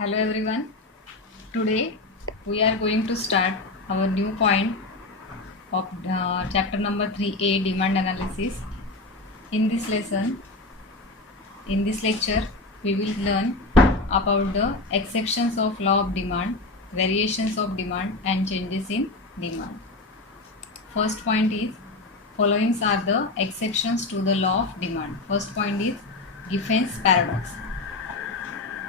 Hello everyone. Today we are going to start our new point of chapter number 3A, demand analysis. In this lesson, in this lecture, we will learn about the exceptions of law of demand, variations of demand and changes in demand. First point is followings are the exceptions to the law of demand. First point is Giffen's paradox.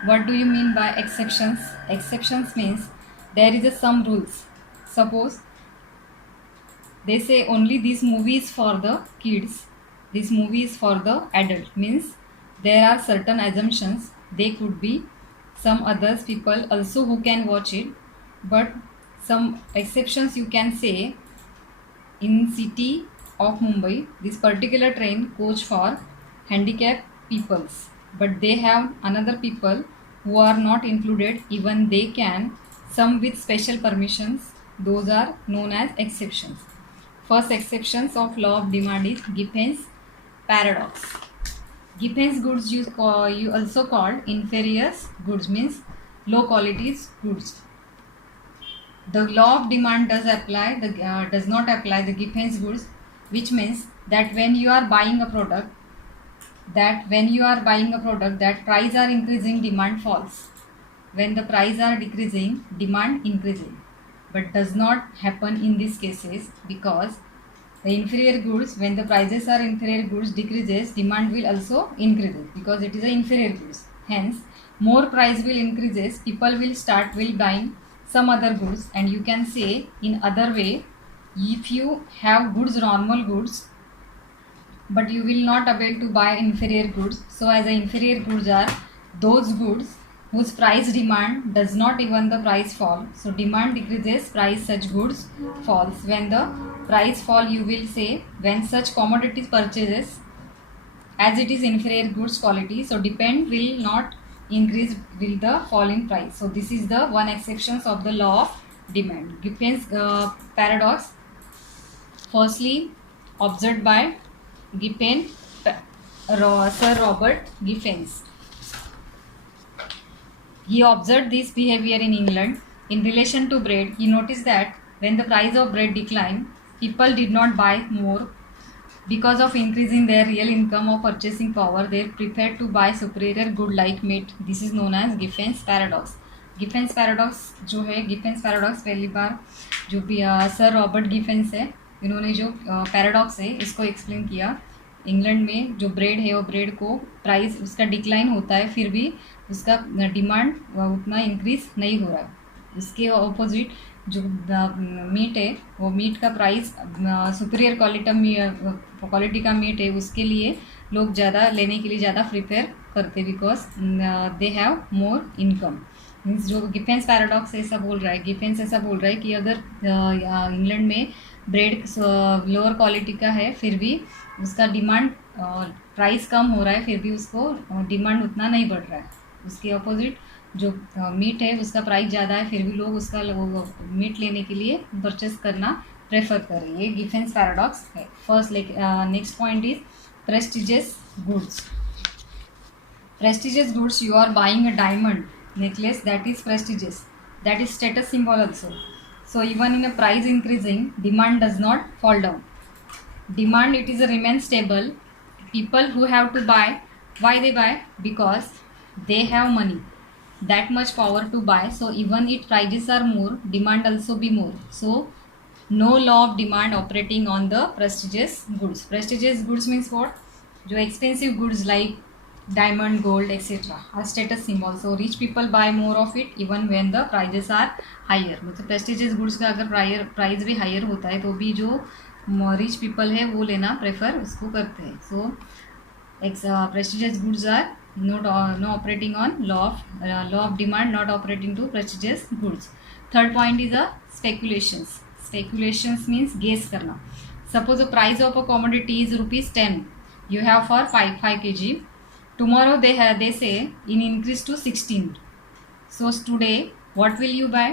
What do you mean by exceptions? Exceptions means there is some rules. Suppose they say only this movie is for the kids, this movie is for the adult. Means there are certain assumptions. They could be some others people also who can watch it, but some exceptions you can say in city of Mumbai, this particular train coach for handicapped peoples, but they have another people who are not included, even they can, some with special permissions. Those are known as exceptions. First exceptions of law of demand is Giffen's paradox. Giffen's goods you also called inferior goods, means low quality goods. The law of demand does not apply the Giffen's goods, which means that when you are buying a product, that price are increasing, demand falls. When the price are decreasing, demand increasing. But does not happen in these cases, because the inferior goods, when the prices are inferior goods decreases, demand will also increase because it is an inferior goods. Hence, more price will increases, people will buying some other goods. And you can say in other way, if you have goods, normal goods, but you will not able to buy inferior goods. So as the inferior goods are those goods whose price demand does not even the price fall. So demand decreases, price such goods falls. When the price fall, you will say when such commodities purchases, as it is inferior goods quality, so demand will not increase, will the fall in price. So this is the one exceptions of the law of demand. Giffen's paradox, firstly observed by Giffen, Sir Robert Giffens. He observed this behavior in England. In relation to bread, he noticed that when the price of bread declined, people did not buy more. Because of increasing their real income or purchasing power, they preferred to buy superior good like meat. This is known as Giffen's paradox. Giffen's paradox जो है, गिफेंस पैराडॉक्स पहली बार जो भी sir Robert गिफेंस है, इन्होंने जो पैराडॉक्स है इसको एक्सप्लेन किया. इंग्लैंड में जो ब्रेड है वो ब्रेड को प्राइस उसका डिक्लाइन होता है, फिर भी उसका डिमांड उतना इंक्रीज नहीं हो रहा. उसके ऑपोजिट जो मीट है, वो मीट का प्राइस सुपीरियर क्वालिटी का मीट है, उसके लिए लोग ज़्यादा लेने के लिए ज़्यादा प्रिफेयर करते, because they have more income. Means जो गिफेंस पैराडॉक्स ऐसा बोल रहा है, गिफेंस ऐसा बोल रहा है कि अगर इंग्लैंड में ब्रेड लोअर क्वालिटी का है, फिर भी उसका डिमांड प्राइस कम हो रहा है, फिर भी उसको डिमांड उतना नहीं बढ़ रहा है. उसके अपोजिट जो मीट है उसका प्राइस ज़्यादा है, फिर भी लोग उसका मीट लेने के लिए परचेस करना प्रेफर कर रहे हैं. ये गिफेंस पैराडॉक्स है. First next point is prestigious goods. Prestigious goods, you are buying a diamond necklace, that is prestigious, that is status symbol also. So even in a price increasing, demand does not fall down. Demand, it is a remain stable. People who have to buy, why they buy? Because they have money, that much power to buy. So even if prices are more, demand also be more. So no law of demand operating on the prestigious goods. Prestigious goods means what? जो expensive goods like diamond, gold, etc. are status symbol. So rich people buy more of it even when the prices are higher. मतलब prestigious goods का अगर प्राइस भी हायर होता है तो भी जो रिच पीपल है वो लेना प्रेफर उसको करते हैं. सो prestigious goods are no operating on law of demand, not operating to prestigious goods. Third point is speculations. Speculations means guess करना. Suppose the price of a commodity is ₹10. You have for 5 kg. Tomorrow they say in increase to 16. So today what will you buy?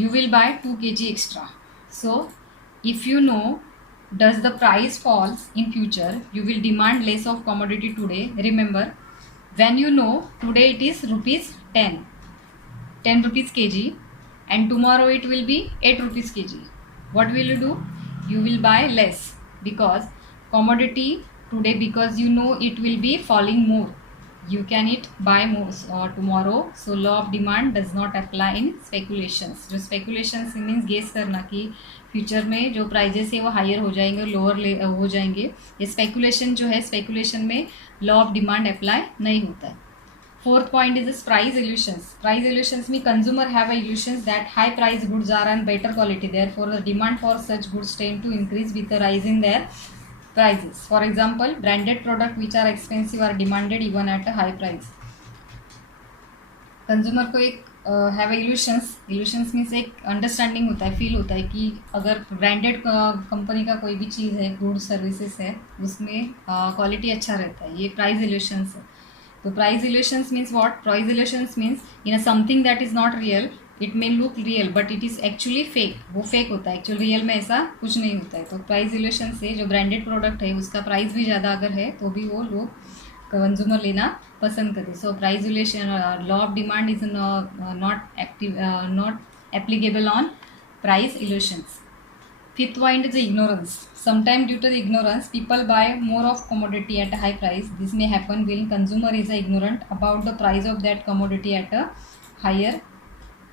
You will buy 2 kg extra. So if you know does the price falls in future, you will demand less of commodity today. Remember, when you know today it is 10 rupees kg, and tomorrow it will be 8 rupees kg. What will you do? You will buy less, because commodity today, because you know it will be falling more, you can it buy more tomorrow. So law of demand does not apply in speculations. जो speculations means guess करना कि फ्यूचर में जो प्राइजेस है वो हायर हो जाएंगे, लोअर हो जाएंगे, ये स्पेकुलेशन जो है, स्पेकुलेशन में लॉ ऑफ डिमांड अप्लाई नहीं होता है. Fourth point is this price illusions. Price illusions mean consumer have illusions that high price goods are on better quality. Therefore, the demand for such goods tend to increase with the rise in their prices. For example, branded products which are expensive are demanded even at a high price. Consumer को एक have illusions means एक अंडरस्टैंडिंग होता है, फील होता है कि अगर branded company का कोई भी चीज़ है, गुड्स सर्विसेज है, उसमें क्वालिटी अच्छा रहता है. ये प्राइस इल्यूशंस है. तो price illusions means what? Price illusions means in a something that is not real, it may look real but it is actually fake. वो फेक होता है, एक्चुअली रियल में ऐसा कुछ नहीं होता है. तो प्राइस इल्यूशन से जो ब्रांडेड प्रोडक्ट है उसका प्राइस भी ज़्यादा अगर है तो भी वो लोग कंज्यूमर लेना पसंद करते. So price evolution, law of demand is not applicable on price illusions. Fifth point is ignorance. Sometimes due to the ignorance, people buy more of commodity at a high price. This may happen when consumer is ignorant about the price of that commodity at a higher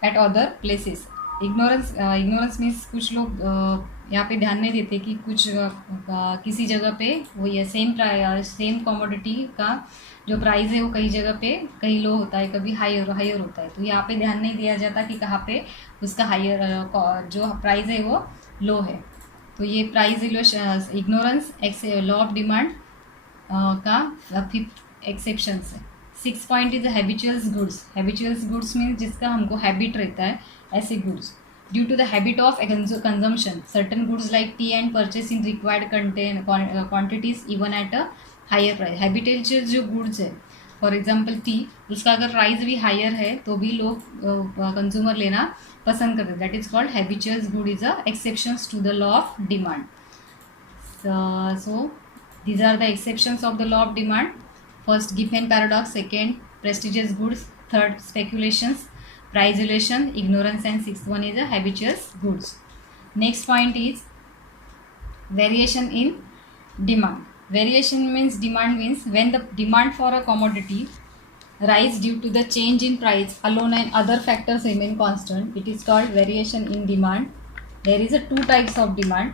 at other places. Ignorance means कुछ लोग यहाँ पे ध्यान नहीं देते कि कुछ किसी जगह पे वो ये सेम कमोडिटी का जो प्राइस है वो कई जगह पे कहीं लो होता है, कभी हायर होता है. तो यहाँ पे ध्यान नहीं दिया जाता कि कहाँ पे उसका हायर जो प्राइस है वो लो है. तो ये price ignorance law of demand का फिफ्थ एक्सेप्शन है. Six point is habituals goods. Habituals goods means जिसका हमको हैबिट रहता है, ऐसे goods. Due to the habit of consumption certain goods like tea and purchase in required quantities even at a higher price. Habitual जो goods है, for example T, उसका अगर प्राइस भी हायर है तो भी लोग कंज्यूमर लेना पसंद करते हैं. That is called habituals good is a exceptions to the law of demand. So these are the exceptions of the law of demand. First, Giffen paradox. Second, prestigious goods. Third, speculations, price illusion, ignorance, and sixth one is the habitual goods. Next point is variation in demand. Variation means when the demand for a commodity rise due to the change in price alone and other factors remain constant. It is called variation in demand. There is a two types of demand.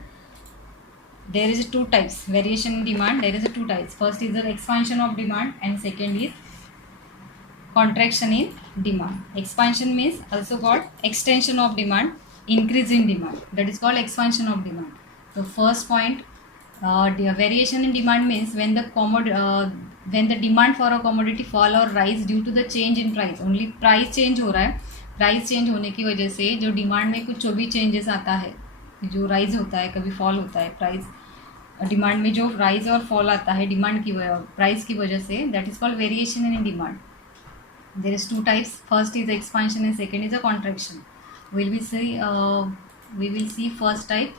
There is two types variation in demand. There is a two types. First is the expansion of demand and second is contraction in demand. Expansion means also called extension of demand, increase in demand. That is called expansion of demand. So first point, variation in demand means when the demand for a commodity fall or rise due to the change in price. Only price change हो रहा है. Price change होने की वजह से जो डिमांड में कुछ जो भी चेंजेस आता है, जो राइज होता है, कभी फॉल होता है, प्राइस डिमांड में जो राइज और फॉल आता है डिमांड की प्राइस की वजह से, that is called variation in demand. There is two types. First is expansion and second is a contraction. We will see first type,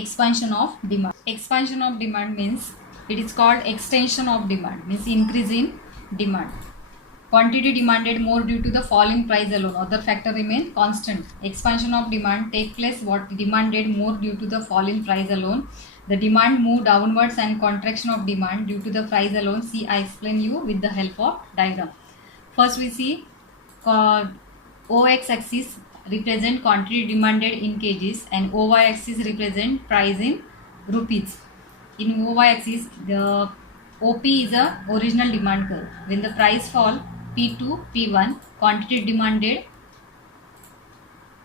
expansion of demand. Expansion of demand means it is called extension of demand, means increase in demand. Quantity demanded more due to the fall in price alone, other factor remain constant. Expansion of demand take place what demanded more due to the fall in price alone. The demand move downwards and contraction of demand due to the price alone. See, I explain you with the help of diagram. First we see OX axis represent quantity demanded in kgs and OY axis represent price in rupees. In OY axis, the OP is a original demand curve. When the price fall P2 P1, quantity demanded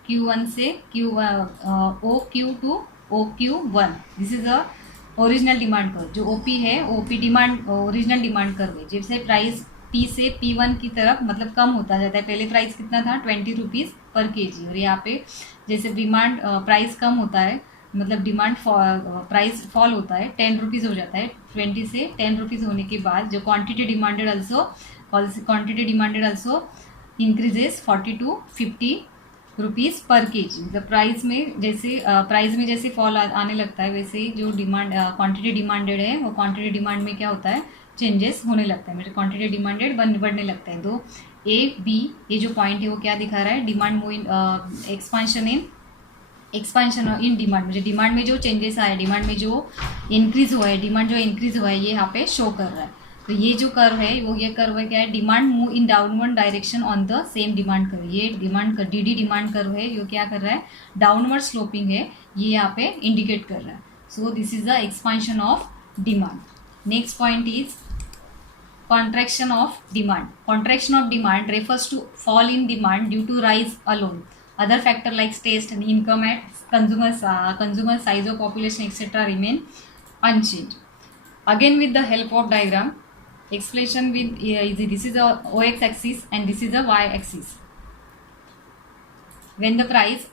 Q1 से OQ to OQ1. This is a original demand curve. जो OP है, OP demand original demand curve है. जैसे price P से P1 की तरफ मतलब कम होता जाता है. पहले प्राइस कितना था? 20 रुपीज़ पर kg. और यहाँ पे जैसे डिमांड प्राइस कम होता है, मतलब डिमांड प्राइस फॉल होता है, 10 रुपीज़ हो जाता है. 20 से 10 रुपीज़ होने के बाद जो क्वांटिटी डिमांडेड अल्सो इंक्रीजेस 40 to 50 रुपीज़ पर kg. मतलब प्राइस में जैसे फॉल आने लगता है, वैसे जो डिमांड क्वांटिटी डिमांडेड है वो क्वांटिटी डिमांड में क्या होता है? चेंजेस होने लगता है. मेरे क्वांटिटी डिमांडेड बढ़ने लगता है. तो ए बी, ये जो पॉइंट है वो क्या दिखा रहा है, demand move in expansion in demand, मुझे डिमांड में जो चेंजेस आए, डिमांड में जो इंक्रीज हुआ है, डिमांड जो इंक्रीज हुआ है ये यहाँ पे शो कर रहा है। तो ये जो कर्व है वो ये कर्व है क्या है, demand move in downward direction on the same demand curve. ये डिमांड डी डिमांड कर्व है, ये क्या कर रहा है, डाउनवर्ड स्लोपिंग है, ये यहाँ पे इंडिकेट कर रहा है। So this is the expansion of demand. Next point is contraction of demand. Contraction of demand refers to fall in demand due to rise alone. Other factor like taste and income and consumer size of population etc. remain unchanged. Again with the help of diagram, explanation with this is a OX axis and this is a Y axis. When the price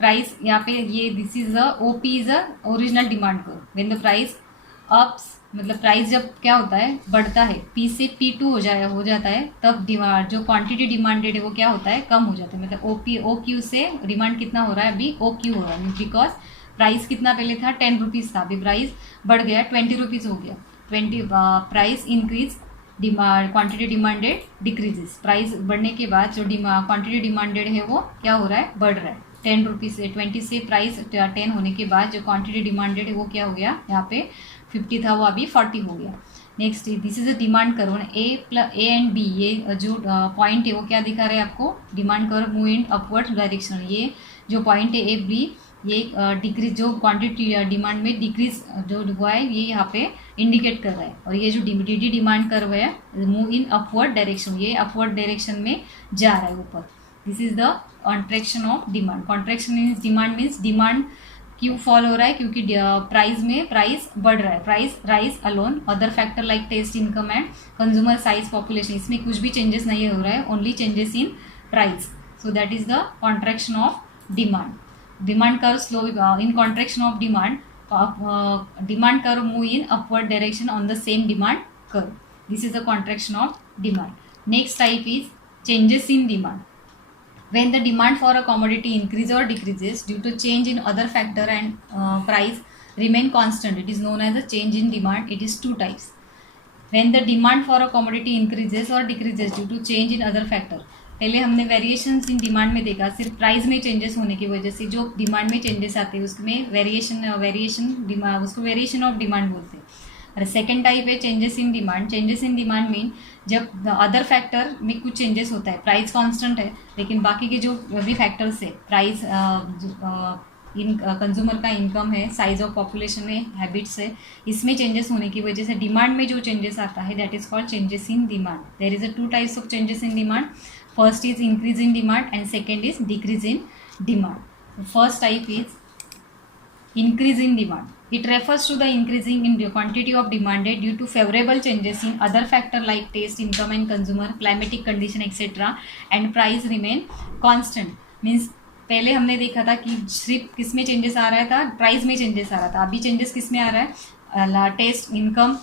price यहाँ पे ये this is a OP is a original demand curve. When the price ups, मतलब प्राइस जब क्या होता है, बढ़ता है, P से P2 हो जाता है, तब डिमांड जो क्वांटिटी डिमांडेड है वो क्या होता है, कम हो जाता है. मतलब OQ से डिमांड कितना हो रहा है, अभी OQ हो रहा है, बिकॉज प्राइस कितना पहले था 10 रुपीज़ था, अभी प्राइस बढ़ गया 20 रुपीज़ हो गया. 20 price increase, demand quantity demanded decreases. Price बढ़ने के बाद जो क्वांटिटी डिमांडेड है वो क्या हो रहा है, बढ़ रहा है. 10 रुपीज़ से 20 से प्राइस 10 होने के बाद जो क्वांटिटी डिमांडेड है वो क्या हो गया, यहाँ पे 50 था वो अभी 40 हो गया. Next this is a demand curve. A and B, ये जो पॉइंट है वो क्या दिखा रहे हैं आपको, demand curve move in upward direction. ये जो पॉइंट है ए बी, ये डिक्रीज जो क्वांटिटी डिमांड में डिक्रीज जो हुआ है ये यहाँ पे इंडिकेट कर रहा है. और ये जो डी डिमांड कर्व है मूव इन अपवर्ड डायरेक्शन, ये अपवर्ड डायरेक्शन में जा रहा है ऊपर. This is the contraction of demand. Contraction in demand means demand क्यों फॉल हो रहा है, क्योंकि प्राइस में प्राइस बढ़ रहा है, price rise alone. Other factor like taste, income and consumer size, population, इसमें कुछ भी चेंजेस नहीं हो रहा है, only changes in price. So that is the contraction of demand. Demand curve slow in contraction of demand, demand curve move in upward direction on the same demand curve. This is the contraction of demand. Next type is changes in demand. When the demand for a commodity increases or decreases due to change in other factor and price remain constant, it is known as a change in demand. It is two types. When the demand for a commodity increases or decreases due to change in other factor, पहले हमने variations in demand में देखा, सिर्फ प्राइस में चेंजेस होने की वजह से जो डिमांड में चेंजेस आते हैं उसमें वेरिएशन उसको वेरिएशन ऑफ डिमांड बोलते हैं. और सेकेंड टाइप है changes in demand. Changes in demand mean जब अदर फैक्टर में कुछ चेंजेस होता है, प्राइस कांस्टेंट है लेकिन बाकी के जो भी फैक्टर्स है, प्राइस इन कंज्यूमर का इनकम है, साइज ऑफ पॉपुलेशन है, हैबिट्स है, इसमें चेंजेस होने की वजह से डिमांड में जो चेंजेस आता है that is called changes in demand. There is a two types of changes in demand. First is increase in demand and second is decrease in demand. First type is increase in demand. It refers to the increasing in the quantity of demanded due to favorable changes in other factor like taste, income and consumer, climatic condition etc. and price remain constant. Means पहले हमने देखा था कि सिर्फ किस में चेंजेस आ रहा था, प्राइस में चेंजेस आ रहा था. अभी चेंजेस किस में आ रहा है, taste, income,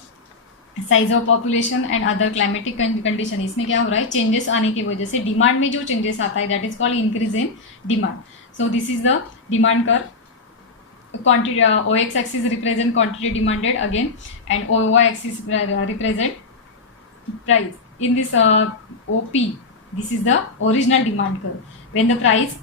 size of population and other climatic condition. इसमें क्या हो रहा है, चेंजेस आने की वजह से डिमांड में जो चेंजेस आता है that is called increase in demand. So this is the demand curve. Quantity OX axis represent quantity demanded again and OY axis represent price. In this OP, this is the original demand curve. When the price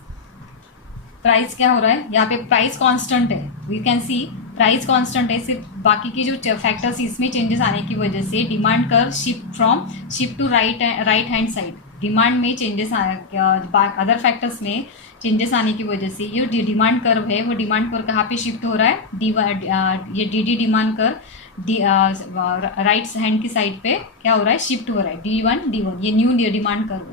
क्या हो रहा है, यहाँ पे price constant है, we can see price constant है, सिर्फ बाकी की जो फैक्टर्स इसमें चेंजेस आने की वजह से demand curve shift to right hand side. Demand में चेंजेस अदर फैक्टर्स में चेंजेस आने की वजह से ये डिमांड कर्व है वो डिमांड कर्व कहाँ पे शिफ्ट हो रहा है, ये D demand curve right hand की साइड पे क्या हो रहा है, शिफ्ट हो रहा है. D1 ये न्यू डिमांड कर्व.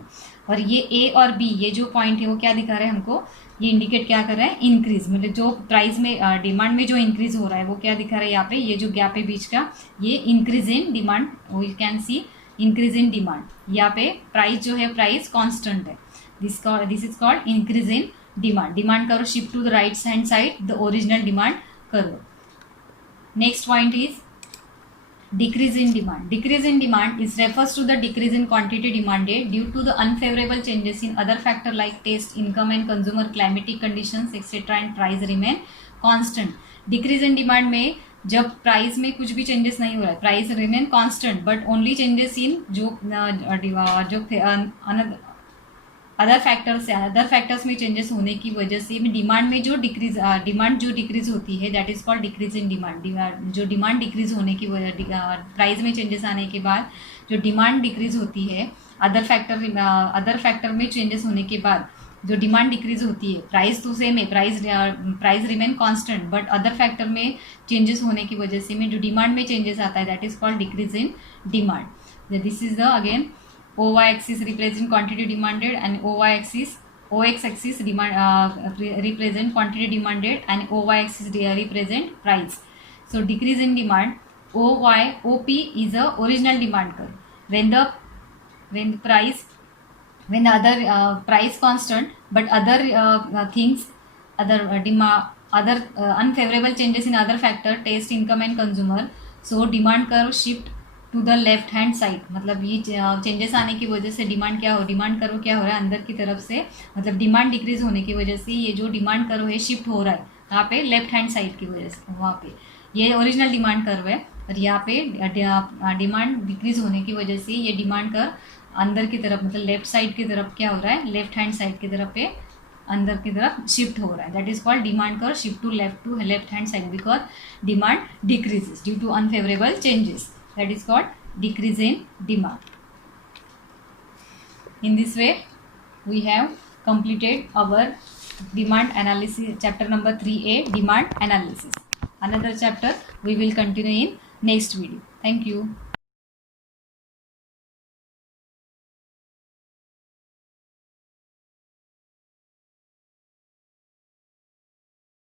और ये ए और बी, ये जो पॉइंट है वो क्या दिखा रहा है हमको, ये इंडिकेट क्या कर रहा है, इंक्रीज. मतलब जो प्राइस में डिमांड में जो इंक्रीज हो रहा है वो क्या दिखा रहा है यहाँ पे, ये जो गैप है बीच का, ये increase in demand. We can see increase in demand. यहाँ पे प्राइस जो है प्राइस कांस्टेंट है. This is called increase in demand. Demand curve shift to the right hand side, the original demand curve. Next point is decrease in demand. Decrease in demand is refers to the decrease in quantity demanded due to the unfavorable changes in other factor like taste, income and consumer, climatic conditions etc. and price remain constant. Decrease in demand में जब प्राइस में कुछ भी changes नहीं हो रहा है, price remain constant but only changes इन जो अदर फैक्टर्स में चेंजेस होने की वजह से डिमांड में जो डिक्रीज होती है, that is called decrease in demand. जो डिमांड डिक्रीज होने की वजह, प्राइस में चेंजेस आने के बाद जो डिमांड डिक्रीज होती है, अदर फैक्टर में चेंजेस होने के बाद जो डिमांड डिक्रीज होती है, प्राइस तो सेम है, price remain constant but other factor में चेंजेस होने की वजह से जो डिमांड में चेंजेस आता है, that is called decrease in demand. This is the again OY axis represent quantity demanded and OX axis represent quantity demanded and OY axis represent price. So decrease in demand, OP is a original demand curve. When the other price constant but other things, other unfavorable changes in other factor, taste, income and consumer, so demand curve shift to the left hand side. मतलब ये चेंजेस आने की वजह से demand demand करो क्या हो रहा है अंदर की तरफ से, मतलब डिमांड डिक्रीज होने की वजह से ये जो डिमांड कर्व है शिफ्ट हो रहा है यहाँ पे लेफ्ट हैंड साइड की वजह से। वहाँ पे ये ओरिजिनल डिमांड कर्व है और यहाँ पे डिमांड डिक्रीज होने की वजह से ये डिमांड कर्व अंदर की तरफ, मतलब लेफ्ट साइड की तरफ क्या हो रहा है, लेफ्ट हैंड साइड की तरफ पे अंदर की तरफ शिफ्ट हो रहा है। That is called demand curve shift to left hand side because demand decreases due to unfavourable changes. That is called decrease in demand. In this way, we have completed our demand analysis, chapter number 3A, demand analysis. Another chapter we will continue in next video. Thank you.